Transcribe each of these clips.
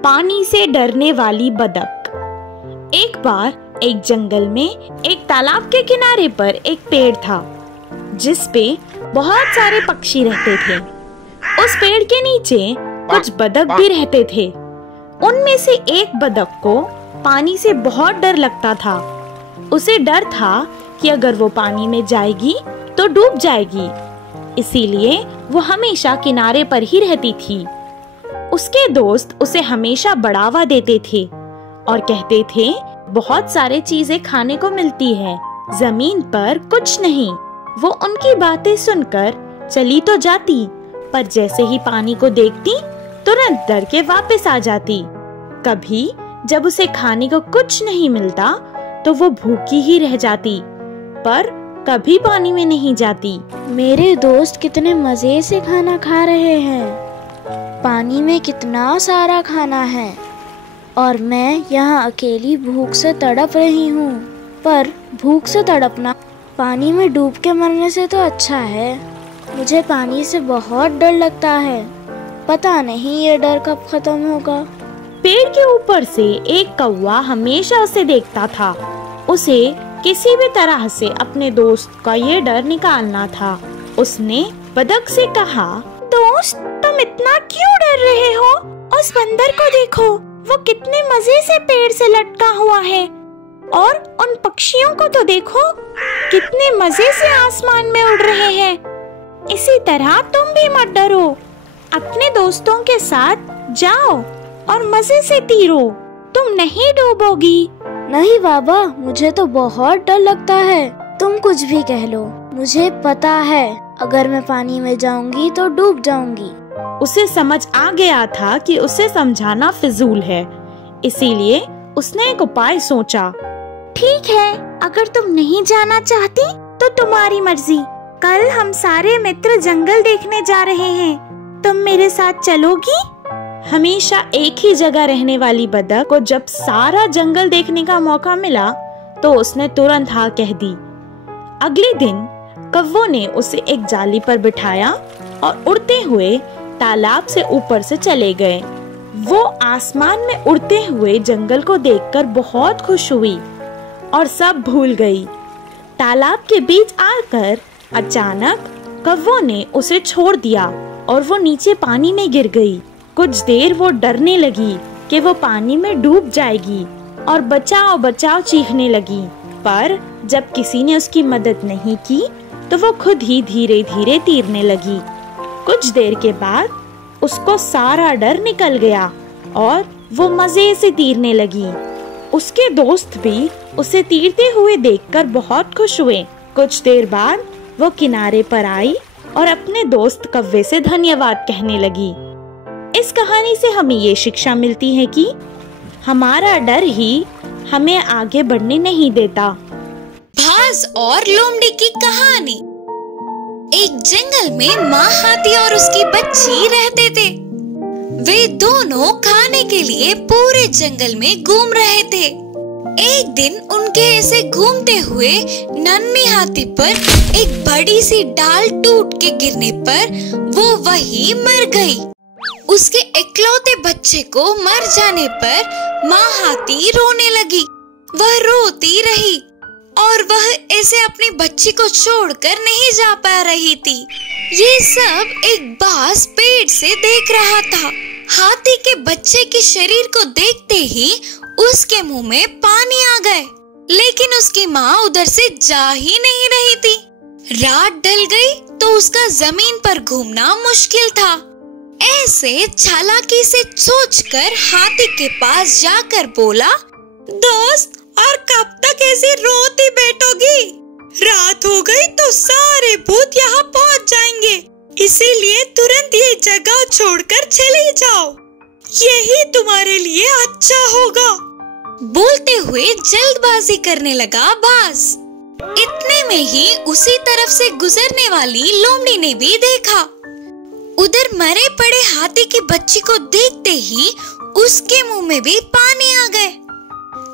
पानी से डरने वाली बतख। एक बार एक जंगल में एक तालाब के किनारे पर एक पेड़ था जिस पे बहुत सारे पक्षी रहते थे। उस पेड़ के नीचे कुछ बतख भी रहते थे। उनमें से एक बतख को पानी से बहुत डर लगता था। उसे डर था कि अगर वो पानी में जाएगी तो डूब जाएगी, इसीलिए वो हमेशा किनारे पर ही रहती थी। उसके दोस्त उसे हमेशा बढ़ावा देते थे और कहते थे बहुत सारे चीजें खाने को मिलती है, जमीन पर कुछ नहीं। वो उनकी बातें सुनकर चली तो जाती, पर जैसे ही पानी को देखती तुरंत डर के वापस आ जाती। कभी जब उसे खाने को कुछ नहीं मिलता तो वो भूखी ही रह जाती, पर कभी पानी में नहीं जाती। मेरे दोस्त कितने मजे से खाना खा रहे हैं। पानी में कितना सारा खाना है और मैं यहाँ अकेली भूख से तड़प रही हूँ। पर भूख से तड़पना पानी में डूब के मरने से तो अच्छा है। मुझे पानी से बहुत डर लगता है, पता नहीं ये डर कब खत्म होगा। पेड़ के ऊपर से एक कौवा हमेशा उसे देखता था। उसे किसी भी तरह से अपने दोस्त का ये डर निकालना था। उसने बतख से कहा, दोस्त तुम इतना क्यों डर रहे हो? उस बंदर को देखो, वो कितने मजे से पेड़ से लटका हुआ है। और उन पक्षियों को तो देखो, कितने मजे से आसमान में उड़ रहे हैं। इसी तरह तुम भी मत डरो, अपने दोस्तों के साथ जाओ और मजे से तीरो, तुम नहीं डूबोगी। नहीं बाबा, मुझे तो बहुत डर लगता है। तुम कुछ भी कह लो, मुझे पता है अगर मैं पानी में जाऊंगी तो डूब जाऊंगी। उसे समझ आ गया था कि उसे समझाना फिजूल है, इसीलिए उसने एक उपाय सोचा। ठीक है, अगर तुम नहीं जाना चाहती तो तुम्हारी मर्जी। कल हम सारे मित्र जंगल देखने जा रहे हैं, तुम मेरे साथ चलोगी? हमेशा एक ही जगह रहने वाली बतख को जब सारा जंगल देखने का मौका मिला तो उसने तुरंत हाँ कह दी। अगले दिन कौवे ने उसे एक जाली पर बिठाया और उड़ते हुए तालाब से ऊपर से चले गए। वो आसमान में उड़ते हुए जंगल को देखकर बहुत खुश हुई और सब भूल गई। तालाब के बीच आकर अचानक कौवे ने उसे छोड़ दिया और वो नीचे पानी में गिर गई। कुछ देर वो डरने लगी कि वो पानी में डूब जाएगी और बचाओ बचाओ चीखने लगी, पर जब किसी ने उसकी मदद नहीं की तो वो खुद ही धीरे धीरे तैरने लगी। कुछ देर के बाद उसको सारा डर निकल गया और वो मजे से तैरने लगी। उसके दोस्त भी उसे तैरते हुए देखकर बहुत खुश हुए। कुछ देर बाद वो किनारे पर आई और अपने दोस्त कौवे से धन्यवाद कहने लगी। इस कहानी से हमें ये शिक्षा मिलती है कि हमारा डर ही हमें आगे बढ़ने नहीं देता। भास और लोमड़ी की कहानी। एक जंगल में माँ हाथी और उसकी बच्ची रहते थे। वे दोनों खाने के लिए पूरे जंगल में घूम रहे थे। एक दिन उनके ऐसे घूमते हुए नन्ही हाथी पर एक बड़ी सी डाल टूट के गिरने पर वो वहीं मर गई। उसके इकलौते बच्चे को मर जाने पर माँ हाथी रोने लगी। वह रोती रही और वह ऐसे अपनी बच्ची को छोड़कर नहीं जा पा रही थी। ये सब एक बाज पेड़ से देख रहा था। हाथी के बच्चे के शरीर को देखते ही उसके मुंह में पानी आ गए, लेकिन उसकी माँ उधर से जा ही नहीं रही थी। रात ढल गई तो उसका जमीन पर घूमना मुश्किल था। ऐसे चालाकी से सोचकर हाथी के पास जाकर बोला, दोस्त और कब तक ऐसे रोती बैठोगी? रात हो गई तो सारे भूत यहाँ पहुँच जाएंगे, इसीलिए तुरंत ये जगह छोड़कर चले जाओ, यही तुम्हारे लिए अच्छा होगा। बोलते हुए जल्दबाजी करने लगा बाज। इतने में ही उसी तरफ से गुजरने वाली लोमड़ी ने भी देखा। उधर मरे पड़े हाथी की बच्ची को देखते ही उसके मुंह में भी पानी आ गए,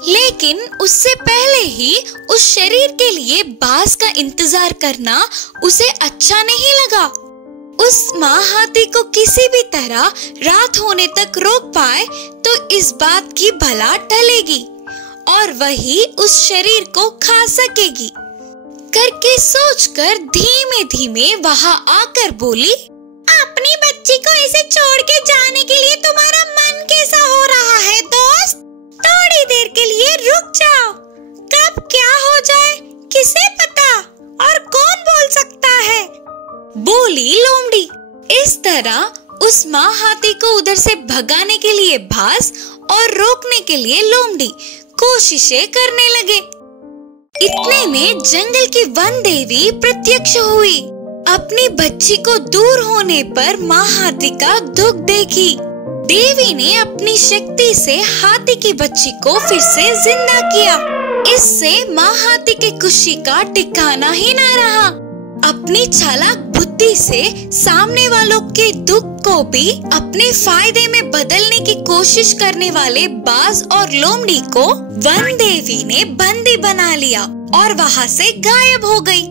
लेकिन उससे पहले ही उस शरीर के लिए बाज का इंतजार करना उसे अच्छा नहीं लगा। उस माँ हाथी को किसी भी तरह रात होने तक रोक पाए तो इस बात की भला टलेगी और वही उस शरीर को खा सकेगी करके सोचकर धीमे धीमे वहाँ आकर बोली, अपनी बच्ची को ऐसे छोड़ के जाने के लिए तुम्हारा मन कैसा हो रहा है दोस्त? थोड़ी देर के लिए रुक जाओ, कब क्या हो जाए किसे पता, और कौन बोल सकता है? बोली लोमड़ी। इस तरह उस माँ हाथी को उधर से भगाने के लिए भास और रोकने के लिए लोमड़ी कोशिशें करने लगे। इतने में जंगल की वन देवी प्रत्यक्ष हुई। अपनी बच्ची को दूर होने पर माँ हाथी का दुख देखी। देवी ने अपनी शक्ति से हाथी की बच्ची को फिर से जिंदा किया। इससे माँ हाथी की खुशी का ठिकाना ही न रहा। अपनी चालाक बुद्धि से सामने वालों के दुख को भी अपने फायदे में बदलने की कोशिश करने वाले बाज और लोमड़ी को वन देवी ने बंदी बना लिया और वहाँ से गायब हो गई।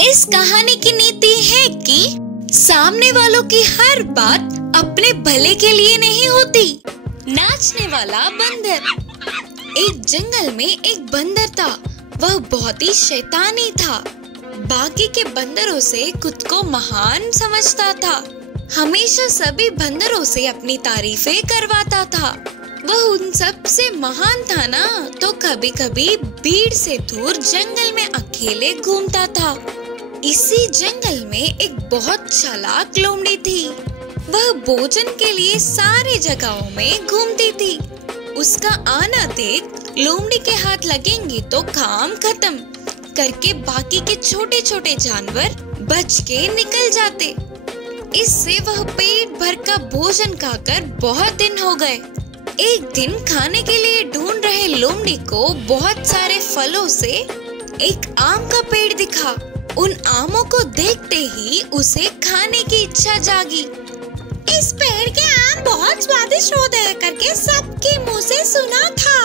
इस कहानी की नीति है कि सामने वालों की हर बात अपने भले के लिए नहीं होती। नाचने वाला बंदर। एक जंगल में एक बंदर था। वह बहुत ही शैतानी था। बाकी के बंदरों से खुद को महान समझता था। हमेशा सभी बंदरों से अपनी तारीफें करवाता था। वह उन सब से महान था ना, तो कभी कभी भीड़ से दूर जंगल में अकेले घूमता था। इसी जंगल में एक बहुत चालाक लोमड़ी थी। वह भोजन के लिए सारे जगहों में घूमती थी। उसका आना देख लोमड़ी के हाथ लगेंगे तो काम खत्म करके बाकी के छोटे छोटे जानवर बच के निकल जाते। इससे वह पेट भर का भोजन खाकर बहुत दिन हो गए। एक दिन खाने के लिए ढूंढ रहे लोमड़ी को बहुत सारे फलों से एक आम का पेड़ दिखा। उन आमों को देखते ही उसे खाने की इच्छा जागी। इस पेड़ के आम बहुत स्वादिष्ट होते हैं करके सबके मुंह से सुना था।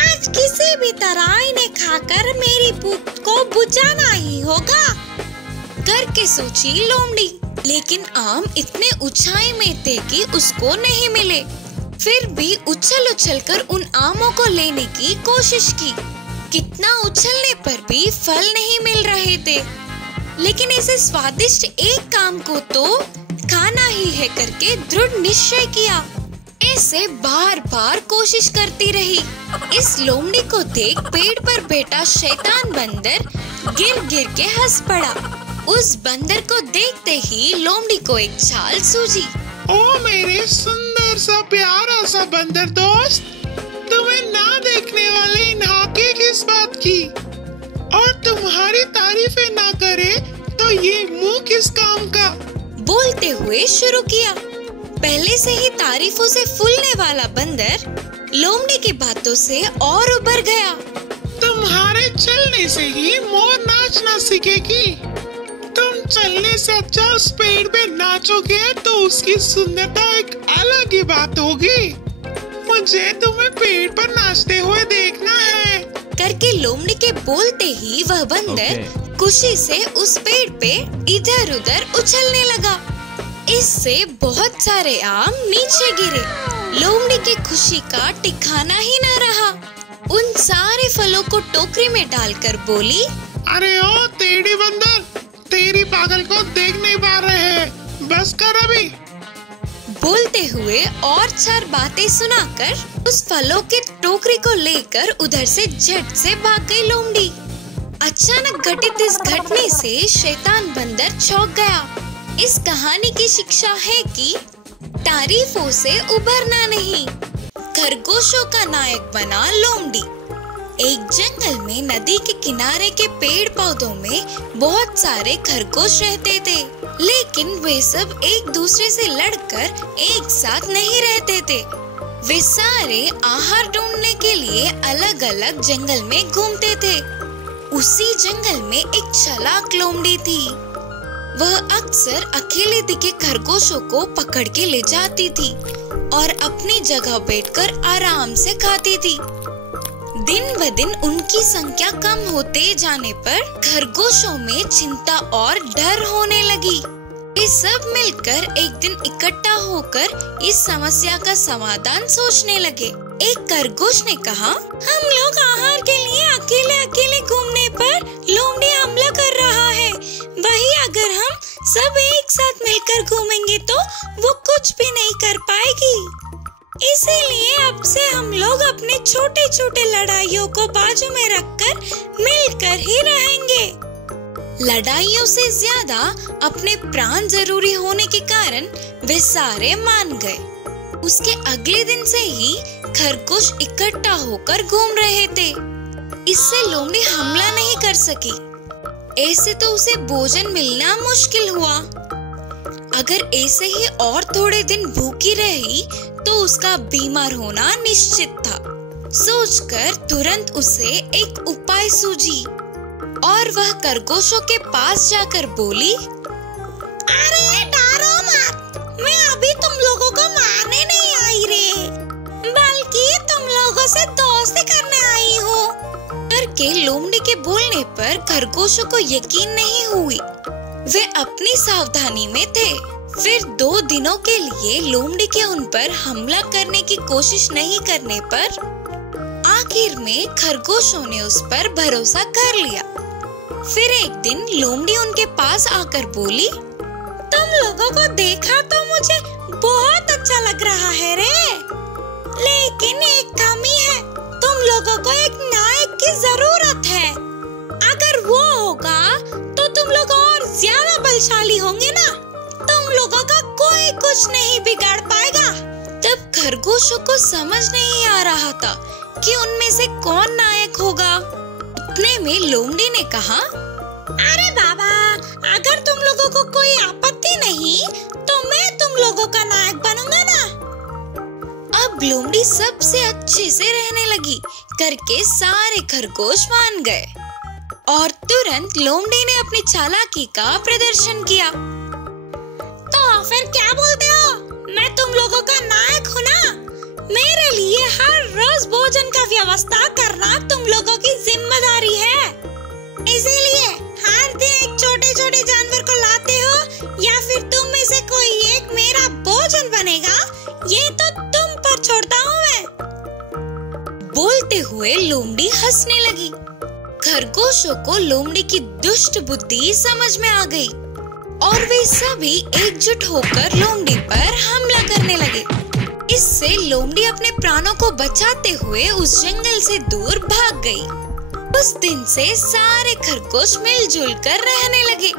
आज किसी भी तरह इन्हें खाकर मेरी भूख को बुझाना ही होगा करके सोची लोमड़ी। लेकिन आम इतने ऊंचाई में थे कि उसको नहीं मिले। फिर भी उछल उछल कर उन आमों को लेने की कोशिश की। कितना उछलने पर भी फल नहीं मिल रहे थे। लेकिन ऐसे स्वादिष्ट एक काम को तो खाना ही है करके दृढ़ निश्चय किया। ऐसे बार बार कोशिश करती रही। इस लोमड़ी को देख पेड़ पर बैठा शैतान बंदर गिर गिर के हंस पड़ा। उस बंदर को देखते ही लोमड़ी को एक चाल सूझी। ओ मेरे सुंदर सा प्यारा सा बंदर दोस्त, तुम्हें ना देखने वाले इन हाके किस बात की, और तुम्हारी तारीफें ना करे तो ये मुंह किस काम का। बोलते हुए शुरू किया। पहले से ही तारीफों से फूलने वाला बंदर लोमड़ी की बातों से और उबर गया। तुम्हारे चलने से ही मोर नाचना सीखेगी। तुम चलने से अच्छा उस पेड़ पे नाचोगे तो उसकी सुंदरता एक अलग ही बात होगी। मुझे तुम्हें पेड़ पर नाचते हुए देखना है करके लोमड़ी के बोलते ही वह बंदर खुशी से उस पेड़ पे इधर उधर उछलने लगा। इससे बहुत सारे आम नीचे गिरे। लोमड़ी की खुशी का ठिकाना ही न रहा। उन सारे फलों को टोकरी में डालकर बोली, अरे ओ टेढ़ी बंदर, तेरी पागल को देख नहीं पा रहे हैं, बस कर अभी। बोलते हुए और चार बातें सुनाकर उस फलों के टोकरी को लेकर उधर से झट से भाग गई लोमड़ी। अचानक घटित इस घटने से शैतान बंदर चौंक गया। इस कहानी की शिक्षा है कि तारीफों से उभरना नहीं। खरगोशों का नायक बना लोमड़ी। एक जंगल में नदी के किनारे के पेड़ पौधों में बहुत सारे खरगोश रहते थे, लेकिन वे सब एक दूसरे से लड़कर एक साथ नहीं रहते थे। वे सारे आहार ढूंढने के लिए अलग अलग जंगल में घूमते थे। उसी जंगल में एक चालाक लोमड़ी थी। वह अक्सर अकेले दिखे खरगोशों को पकड़ के ले जाती थी और अपनी जगह बैठकर आराम से खाती थी। दिन ब दिन उनकी संख्या कम होते जाने पर खरगोशों में चिंता और डर होने लगी। वे सब मिलकर एक दिन इकट्ठा होकर इस समस्या का समाधान सोचने लगे। एक खरगोश ने कहा, हम लोग आहार के लिए अकेले अकेले घूमने पर लोमड़ी हमला कर रहा है। वही अगर हम सब एक साथ मिलकर घूमेंगे तो वो कुछ भी नहीं कर पाएगी। इसीलिए अब से हम लोग अपने छोटे छोटे लड़ाइयों को बाजू में रखकर मिलकर ही रहेंगे। लड़ाइयों से ज्यादा अपने प्राण जरूरी होने के कारण वे सारे मान गए। उसके अगले दिन से ही खरगोश इकट्ठा होकर घूम रहे थे। इससे लोमड़ी हमला नहीं कर सकी। ऐसे तो उसे भोजन मिलना मुश्किल हुआ। अगर ऐसे ही और थोड़े दिन भूखी रही तो उसका बीमार होना निश्चित था। सोचकर तुरंत उसे एक उपाय सूझी और वह खरगोशों के पास जाकर बोली, अरे डरो मत, मैं अभी तुम लोगों को मारने नहीं आई रे, बल्कि तुम लोगों से दोस्ती करने आई हूँ। करके लोमड़ी के बोलने पर खरगोशों को यकीन नहीं हुई। वे अपनी सावधानी में थे। फिर 2 दिनों के लिए लोमड़ी के उन पर हमला करने की कोशिश नहीं करने पर आखिर में खरगोशों ने उस पर भरोसा कर लिया। फिर एक दिन लोमड़ी उनके पास आकर बोली, तुम लोगों को देखा तो मुझे बहुत अच्छा लग रहा है रे, लेकिन एक कमी है। तुम लोगों को एक नायक की जरूरत है। अगर वो होगा तो तुम लोग और ज्यादा बलशाली होंगे ना। तुम लोगों का कोई कुछ नहीं बिगाड़ पाएगा। तब खरगोशों को समझ नहीं आ रहा था कि उनमें से कौन नायक होगा। इतने में लोमड़ी ने कहा, अरे बाबा, अगर तुम लोगों को कोई आपत्ति नहीं तो मैं तुम लोगों का नायक बनूंगा ना। अब लोमड़ी सबसे अच्छे से रहने लगी करके सारे खरगोश मान गए और तुरंत लोमड़ी ने अपनी चालाकी का प्रदर्शन किया। तो फिर क्या बोलते हो? मैं तुम लोगों का नायक हूँ ना। मेरे लिए हर रोज भोजन का व्यवस्था करना तुम लोगों की जिम्मेदारी है। इसीलिए हर दिन एक छोटे छोटे जानवर को लाते हो या फिर तुम में से कोई एक मेरा भोजन बनेगा, ये तो तुम पर छोड़ता हूँ मैं। बोलते हुए लोमड़ी हंसने लगी। खरगोशों को लोमड़ी की दुष्ट बुद्धि समझ में आ गई और वे सभी एकजुट होकर लोमड़ी पर हमला करने लगे। इससे लोमड़ी अपने प्राणों को बचाते हुए उस जंगल से दूर भाग गई। उस दिन से सारे खरगोश मिलजुल कर रहने लगे।